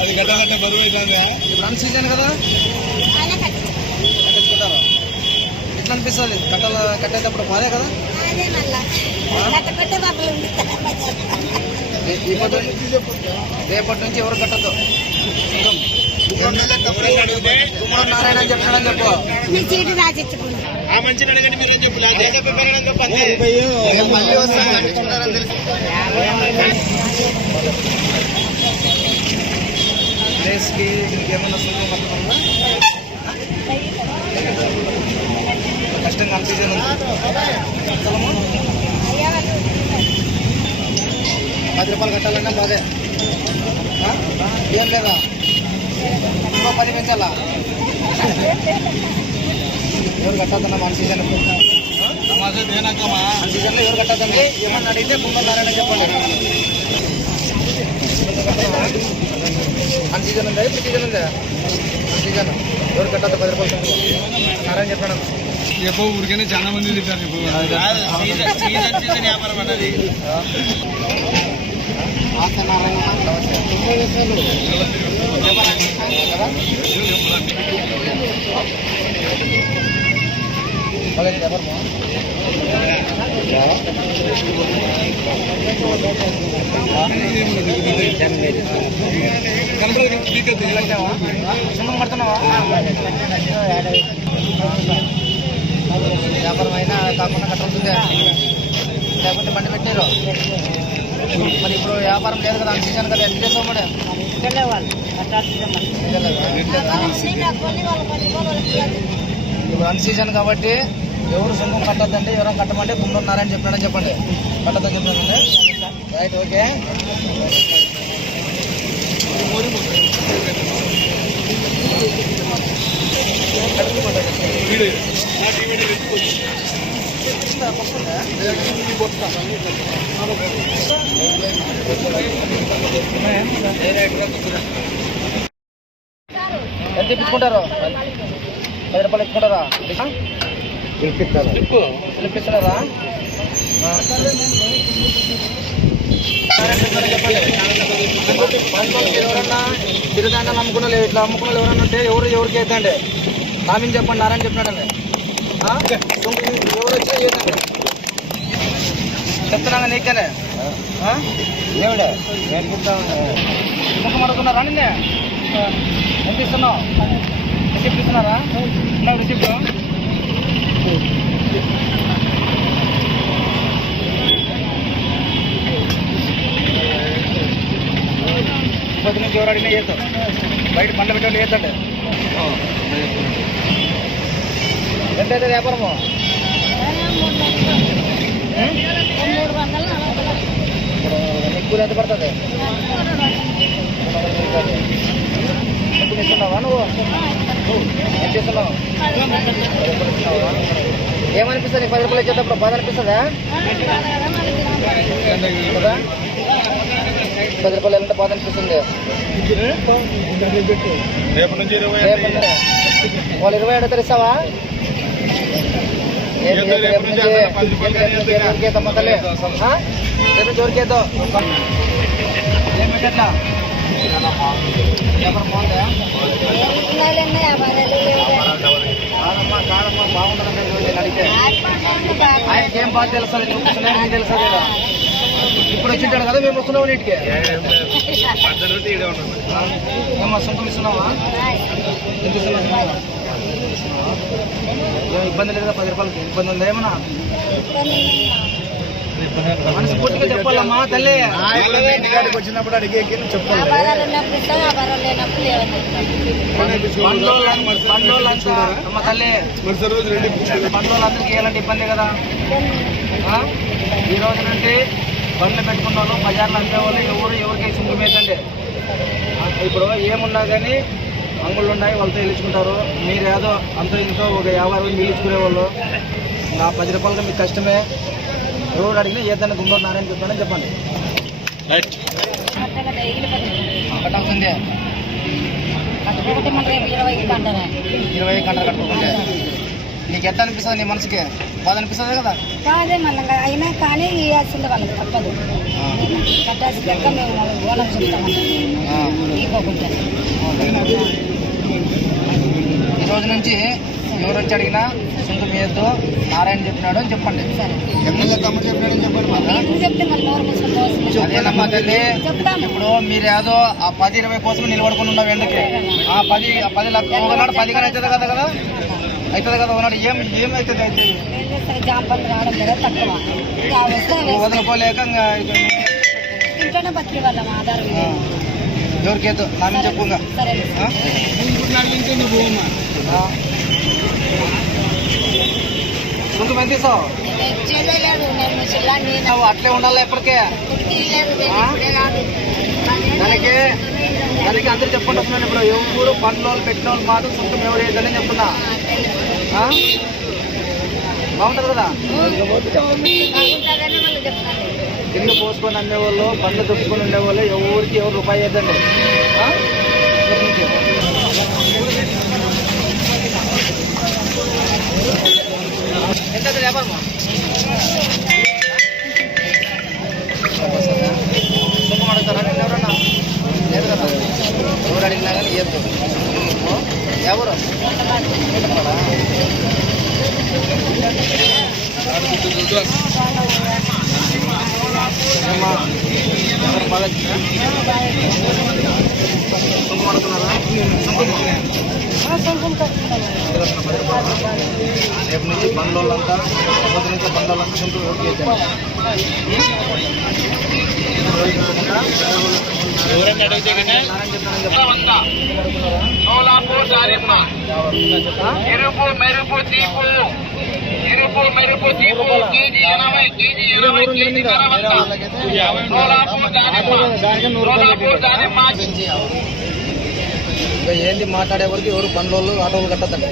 అది గట్టాలంటే బరువు అవుతుందా ఇప్పుడు అన్ సీజన్ కదా ఎట్లా అనిపిస్తుంది కట్టల కట్టేటప్పుడు బాధే కదా? రేపటి నుంచి ఎవరు కట్టద్దు? నారాయణ అని చెప్పాడని చెప్పు. మీ చీటి రాసిచ్చుకుంటారు ఆ మంచిని అడగండి మీరు చెప్పు. అదే చెప్పి పెరగడం చెప్పు అంతే. రేపు మళ్ళీ వస్తాం కట్టించుకుంటారని తెలుసు. ప్లేస్కి దీనికి ఏమన్నా సుఖం కన్ఫ్యూజన్ ఉంది పది రూపాయలు కట్టాలన్నా బాధే ఏం లేదా? ఇంకో పది పెంచాలా? ఎవరు కట్టద్దన్నా మన సీజన్ సమాజం ఏనాకమా ఎవరు కట్టద్దండి ఏమన్నా అడిగితే కుంభన్నారని చెప్పండి. మన సీజన్ ఉందా? ఇప్పుడు సీజన్ ఉందా? మన సీజన్. ఎవరు కట్టద్దు పది రూపాయలు నారాయణ చెప్పాను ఎప్పుడు ఊరికనే చాలా మంది తింటారు ఎవరు వ్యాపారం అయినా కాకుండా కట్టాల్సిందే లేకపోతే బండి పెట్టారు మరి ఇప్పుడు వ్యాపారం లేదు కదా అని సీజన్ కదా ఎంత చేసావు మేడం ఇప్పుడు అన్ సీజన్ కాబట్టి ఎవరు సుంకం కట్టద్దండి ఎవరైనా కట్టమంటే గుండున్నారని చెప్పినాడని చెప్పండి కట్టద్దని చెప్పినాడండి రైట్ ఓకే ఎంత ఇప్పించుకుంటారు పది రూపాయలు ఇచ్చుకుంటారా పిలిపిస్తున్నారా ఎవరన్నా చిరుధాన్యాలు అమ్ముకున్న లేవు ఇట్లా అమ్ముకున్న ఎవరన్నా ఉంటే ఎవరు ఎవరికి వేద్దండి నామిని చెప్పండి నారాయణ చెప్పినాడండి? ఎవరు వచ్చి వేద్దండి చెప్తున్నాగా నీకేనే ఆ? ముఖం అడుగుతున్నారా నిన్నే ఎంత ఇస్తున్నావు రిసిప్ట్ ఇస్తున్నారా ఉన్నావు రిసిప్ట్ పొద్దు నుంచి ఎవరు అడిగినా చేద్దాం బయట పండ్ల పెట్టాలి చేద్దండి ఎంత అయితే వ్యాపారము కూలి ఎంత పడుతుంది? ఎంత ఇస్తున్నావా నువ్వు? ఎంత ఇస్తున్నావు ఏమనిపిస్తుంది? పది రూపాయలు ఇచ్చేటప్పుడు బాధ అనిపిస్తుందా? కదా? పది రూపాయలు ఎంత బాధ అనిపిస్తుంది. రేపు నుంచి. వాళ్ళు ఇరవై రేపు రేపు రేపు నుంచి రేపు నుంచి ఎవరికి వేద్దాం ఆయనకి ఏం నీకు తెలుస్తుంది కదా ఇప్పుడు వచ్చింటాడు కదా మేము వస్తున్నావు నీటికి ఏమో సొంతం ఇస్తున్నావా ఎంత ఇబ్బంది లేదు కదా పది రూపాయలకి? ఇబ్బంది ఉందా ఏమన్నా? మనస్ఫూర్తిగా చెప్పాలమ్మా తల్లి. ఇంటికాడికి వచ్చినప్పుడు అడిగే చెప్పాలి. వ్యాపారాలు ఉన్నప్పుడు ఇస్తాం వ్యాపారాలు లేనప్పుడు లేవని బండ్లోళ్ళంతా బండ్లోళ్ళంతా అమ్మ తల్లి. మరి సార్ రోజు రెండు బండ్లోళ్ళందరికీ ఎలాంటి ఇబ్బంది కదా? ఆ? ఈ రోజు నుండి బండ్లు పెట్టుకున్న వాళ్ళు బజార్లో అమ్మే వాళ్ళు ఎవరు ఎవరికి చుంకుమేతండి ఇప్పుడు ఏమున్నా కానీ అంగుళ్ళు ఉన్నాయి వాళ్ళతో వెళ్ళించుకుంటారు. మీరు ఏదో అంతో ఇంతో ఒక యాభై రోజులు మిగిలించుకునే వాళ్ళు. నా పది రూపాయలకి మీకు కష్టమే. ఎవరు అడిగినా ఏదైనా గుండూరు నారాయణ చెప్తానని చెప్పండి. ఇరవై గంటలు కట్టుకుంటే నీకు ఎట్లా అనిపిస్తుంది నీ మనసుకి? బాధ అనిపిస్తుంది కదా? కాదే మళ్ళీ అయినా కానీ ఇవ్వాల్సిందే వాళ్ళకి తప్పదు కట్టాల్సి లెక్క మేము ఆ. ఇవ్వకుండా ఈ రోజు నుంచి ఎవరు వచ్చి అడిగినా సొంత మీదతో నారాయణ చెప్పినాడు అని చెప్పండి. అదేనమ్మా తల్లి ఇప్పుడు మీరు ఏదో ఆ పది ఇరవై కోసం నిలబడుకుని ఉన్నాం ఎందుకే ఆ పది ఆ పది లక్ష ఒకనాడు పది కానీ అవుతుంది కదా కదా? అవుతుంది కదా ఒకనాడు ఏం ఏం అవుతుంది అయితే? వదలపోలేక ఇంట్లోనే బతికి వాళ్ళం ఆధారం ఆ, ఎవరికేదో నా మీద చెప్పు ఇంకా. సరే ఆ? ఆ. ముందు మంది నువ్వు అట్లే ఉండాలి ఎప్పటికే? దానికి దానికి అందరు చెప్పుకుంటూ వస్తున్నాను ఇప్పుడు ఎవరు పనుల వాళ్ళు పెట్టిన వాళ్ళు మాత్రం సొంతం ఎవరు వేయదని చెప్తున్నా? బాగుంటుంది కదా? కింద పోసుకొని అమ్మేవాళ్ళు బండ్లు దుప్పుకొని ఉండేవాళ్ళు ఎవరికి ఎవరు రూపాయి వేద్దండి ఆ? రేపు నుంచి. ఎంత అవుతుంది అడుగుతారా నేను ఎవరన్నా లేదు కదా ఎవరు అడిగినా కానీ ఎవరు? రేపు నుంచి బండ్లంతా పొద్దు నుంచి బండ్లంతా చుట్టూ ఓకే ఎవరన్నా అడిగితే కానీ ఎరుపు మెరుపు తీపు ఎరుపు మెరుపు తీపు కేజీ ఎనభై కేజీ ఇరవై కేజీ కరవంత సోలాపూర్ దానిమ్మ సోలాపూర్ దానిమ్మ ఇంకా ఏంది మాట్లాడే వరకు ఎవరు బండ్లోళ్ళు ఆటోలు కట్టద్దండి.